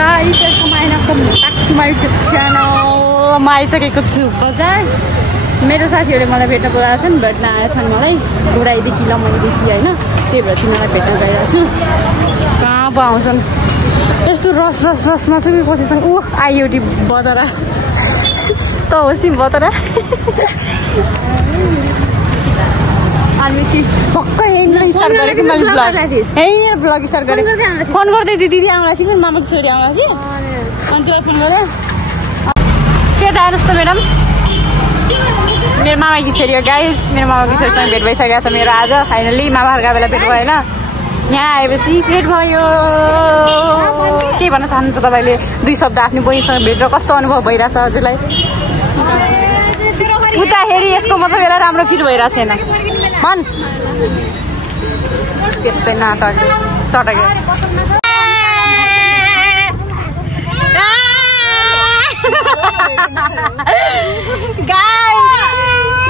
Guys welcome back to my YouTube channel. म आइसकेको छु बजार। मेरो साथीहरूले मलाई भेट्न बोलाएको छन्, भेट्न आएछन् मलाई घुराइदेखि लमनदेखि होइन, त्यही भएर तिमीलाई भेट्न गइरहेको छु। कहाँ पो आउँछन् यस्तो रसमा चाहिँ बसेछन्। ऊ आयो एउटी बदरा त होस् नि बदरा। अनि भक्कै यहीँ स्टार्ट गरेको मैले ब्लग स्टार्ट गरेँ। फोन गर्दै दिदी आउँला कि मामाको छोरी आउँला कि अनि त्यसलाई फोन गरेँ। के त आएनस् त म्याडम, मेरो मामाकी छोरी हो गाइस। मेरो मामाकी छोरीसँग भेट भइसकेको छ मेरो आज फाइनली। मामाहरूका बेला भेट भएन, यहाँ आएपछि भेट भयो। के भन्न चाहनुहुन्छ तपाईँले? 2 शब्द आफ्नो बहिनीसँग भेटेर कस्तो अनुभव भइरहेछ हजुरलाई? उता हेरी यसको मतलब यसलाई राम्रो फिल भइरहेको छैन मन त्यस्तै नाटक चटके।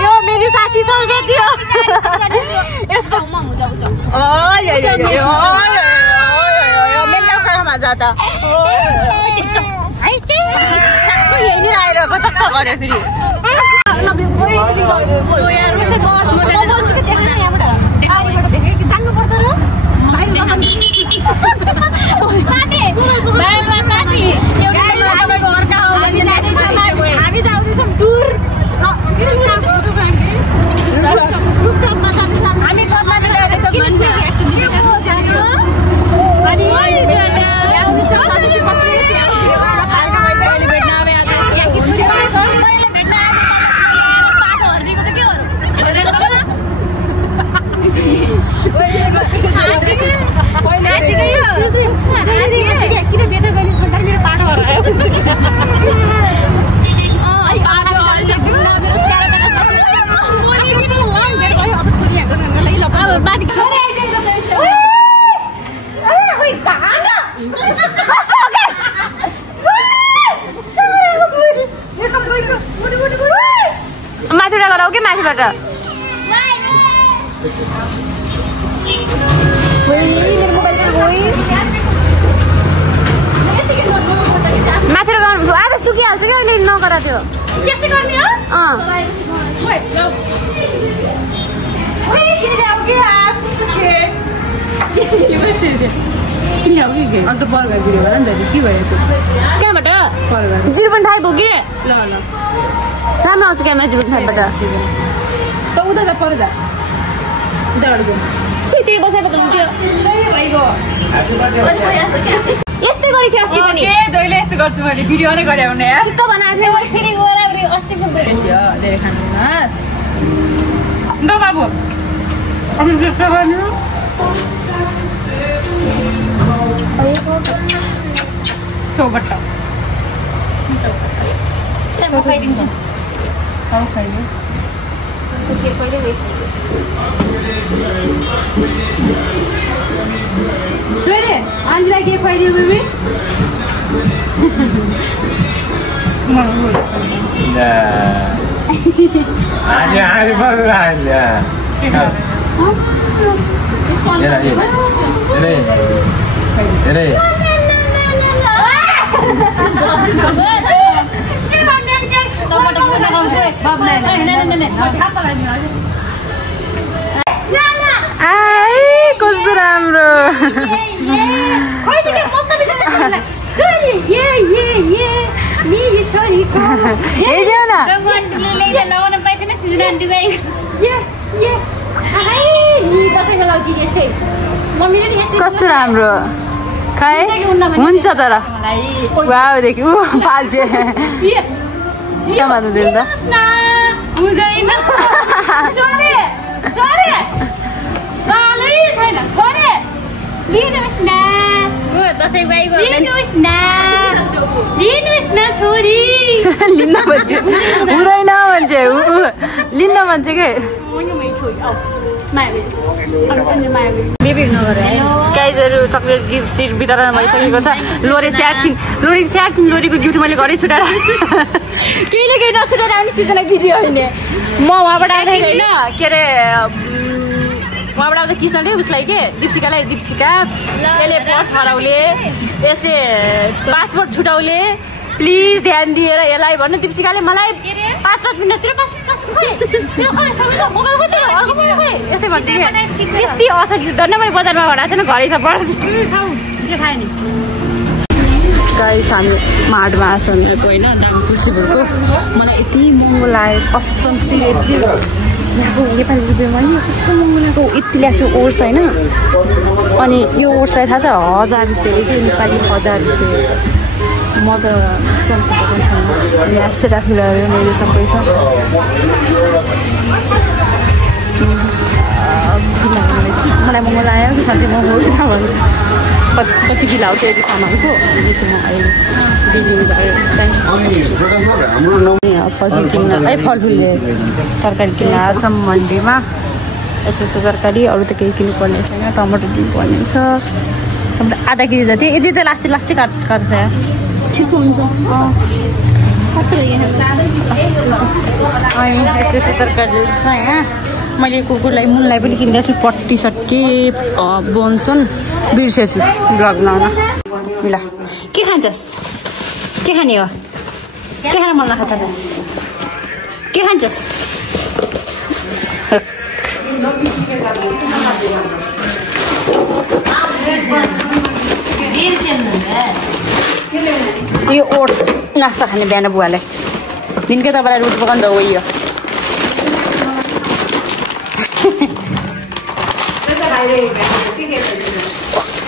यो मेरो साथी सँगै थियो यसको जाँदा यहीँनिर आएर चक्क गऱ्यो फेरि। हामी जाँदैछौँ टुर। हामी छतमा माथिबाट गराऊ कि माथिबाट माथि गराउनु अब सुकिहाल्छ क्या अहिले नगरा त्यो अन्त बर्गर भिडियो होला नि त के गरेछ कहाँबाट 0.5 हो कि ल राम्रो आउँछ क्यामेरा 0.5बाट त उता जा पर जा उताबाट गयो छिटै बसेको हुन्थ्यो। यस्तै गरेको थियो अस्ति पनि जहिले यस्तो गर्छु मैले भिडियो नै गरे हुने यार चित्त बनाएको थियो फेरि गएर अस्ति पनि गयो धेरै खानुहोस् न बाबु अनि त्यस्तो गर्नु चौबट्टा म खाइदिन्छु। खाइदिनु छोरी आन्टीलाई के खुवाइदियो बेबी? कस्तो राम्रो कस्तो राम्रो खाए हुन्छ तर वाउदेखि ऊ पाल्छे समाधान दिनु त लिन्न भन्छ हुँदैन भन्छ लिन्न भन्छ के गाइजहरू चक्लेट गिफ्ट सिट वितरण भइसकेको छ। लोरी स्याहार लोरीको गिफ्ट मैले घरै छुटाएर केहीले केही नछुटाएर आउने सिजना बिजी होइन। म उहाँबाट आइरहेको होइन के अरे उहाँबाट आउँदा कृष्णले उसलाई के दीपशिकालाई दीपशिका यसले पर्स हराउले यसले पासपोर्ट छुटाउले प्लिज ध्यान दिएर यसलाई भन्नु दीपशिकाले मलाई 5-5 मिनटतिर यस्तै भन्छ त्यस्तै असर धन्य मैले बजारमा घटाएको छैन घरै छ पर्छ गाइस हामी माडमा आएको होइन दामी तुलसीपुरको मलाई यति महँगो लाग्यो कसम से यति यहाँको नेपाली रुपियाँमा नि कस्तो महँगो लागेको यति ल्याएको ओर्स होइन अनि यो ओर्सलाई थाहा छ 1000 रुपियाँ कि नेपाली 1000 रुपियाँ म त यहाँ सेटाफिलहरू मेरो सबै छ मलाई महँगो लाग्यो कि साँच्चै महँगो किनभने कति बिल आउँछ यति सामानको यो चाहिँ म अहिले बिलिङ गरेर चाहिँ फलफुल किन्न फलफुल तरकारी किन्न आएको छ मन्डीमा यस्तो तरकारी अरू त केही किन्नु पर्ने छैन टमाटर दिनुपर्ने छ आधा केजी जति यति त लास्टै काट्छ ठिक हुन्छ यस्तो तरकारीहरू छ यहाँ मैले कुकुरलाई मुनलाई पनि किन्दैछु पट्टी सट्टी बोन्छन् बिर्सेछु ब्लग लाउन ल के खान्छस् के खाने हो के खान मन लाग्छ त के खान्छस् यो ओट्स नास्ता खाने बिहान बुवालाई दिनकै तपाईँलाई रोटी पकाउनु त हो यो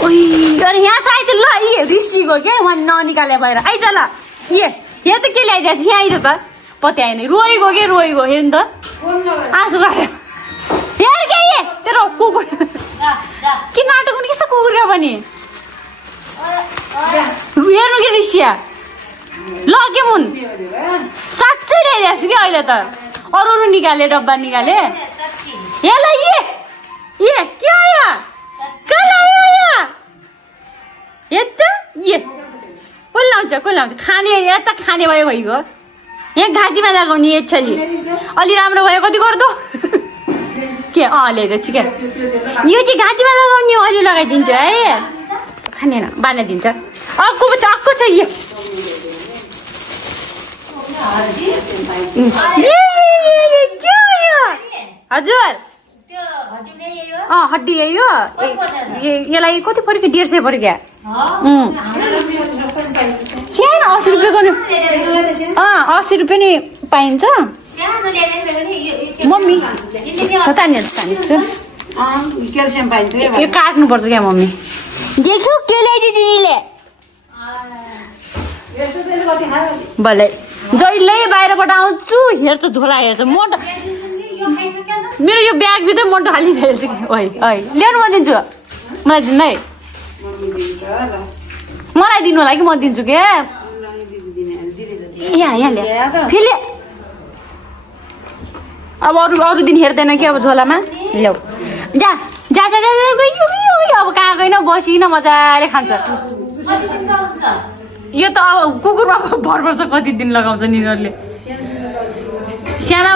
अनि यहाँ चाहिँ ल यी ऋषिको क्या उहाँ ननिकाले भएर आइज ल यहाँ त के ल्याइदिएको छ यहाँ आइज त पत्याएन रोइगयो के रोइगयो हेर्नु त आँसु गयो यहाँ के तेरो कुकुर के नाटक पनि कस्तो कुकुर क्या पनि हेर्नु के ऋषिया ल के मुन साँच्चै ल्याइदिएको छु कि अहिले त अरू निकाले डब्बा निकाले यहाँ ये क्या आया कल आया यता ये कोही लाउँछ खाने यता खाने भयो भइगयो यहाँ घाँटीमा लगाउने यसरी अलि राम्रो भयो कति गर्दो के ल्याइदिएछु क्या यो चाहिँ घाँटीमा लगाउने अलि लगाइदिन्छु है खानेन बाँड्न दिन्छ अर्को छ यो के हो हजुर हड्डी यही हो यसलाई कति पऱ्यो कि 150 पऱ्यो क्या सानो 80 रुपियाँको 80 रुपियाँ नि पाइन्छ मम्मी यो काट्नुपर्छ क्या मम्मी देख्छु के ल्याइदियो दिदीले भले जहिले बाहिरबाट आउँछु हेर्छ झोला हेर्छ म मेरो यो ब्यागभित्र म ढाली हेर्छु ल्याउनु म दिन्छु मलाई दिनु है मलाई दिनु होला कि म दिन्छु के यहाँ ल्या फेरि अब अरू दिन हेर्दैन कि अब झोलामा ल्याऊ जा अब कहाँ गइन बसिकन मजाले खान्छ यो त अब कुकुरमा भर पर्छ कति दिन लगाउँछ यिनीहरूले सानो